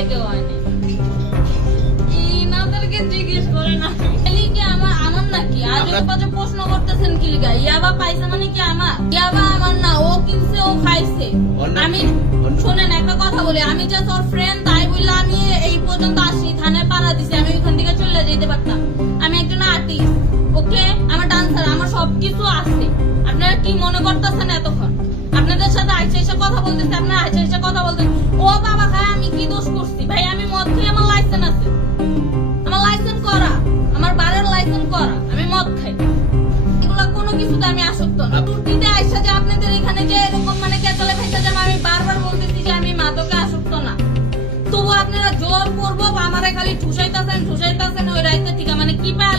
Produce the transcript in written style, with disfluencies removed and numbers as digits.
বাড়িতে কেউ হয়নি। ইনাদেরকে জিজ্ঞেস করে না কি আমার নাকি আজের পাশে প্রশ্ন করতেছেন কি লিগা? ইয়াবা পাইছে মানে কি আমার? ইয়াবা আমার না, ও কিনছে, ও খাইছে। আমি শুনেন একটা কথা বলি, আমি যে তোর ফ্রেন্ড তাই বললে আমি এই পর্যন্ত আসি, থানায় পাড়া দিছি, আমি ওইখান থেকে চলে যেতে পারতাম। আমি একজন আর্টিস্ট, ওকে, আমার ডান্সার, আমার সবকিছু আছে। আপনারা কি মনে করতেছেন এতক্ষণ? আপনাদের সাথে আইসা এসে কথা বলতেছে, আপনারা আইসা এসে কথা বলতেছেন ও বাবা খায় আমি কি দোষ করছি? ভাই আমি মদ খাই, আমার লাইসেন্স আছে, আমার লাইসেন্স করা, আমার বারের লাইসেন্স করা, আমি মদ খাই। এগুলা কোনো কিছুতে আমি আসক্ত না। টুটিতে আইসা যে আপনাদের এখানে যে এরকম মানে কেচালে ফেসে যে আমি বারবার বলতেছি যে আমি মাদকে আসক্ত না, তবু আপনারা জোর করবো আমারে খালি ঠুসাইতেছেন ওই রাইতে থেকে মানে কি পায়া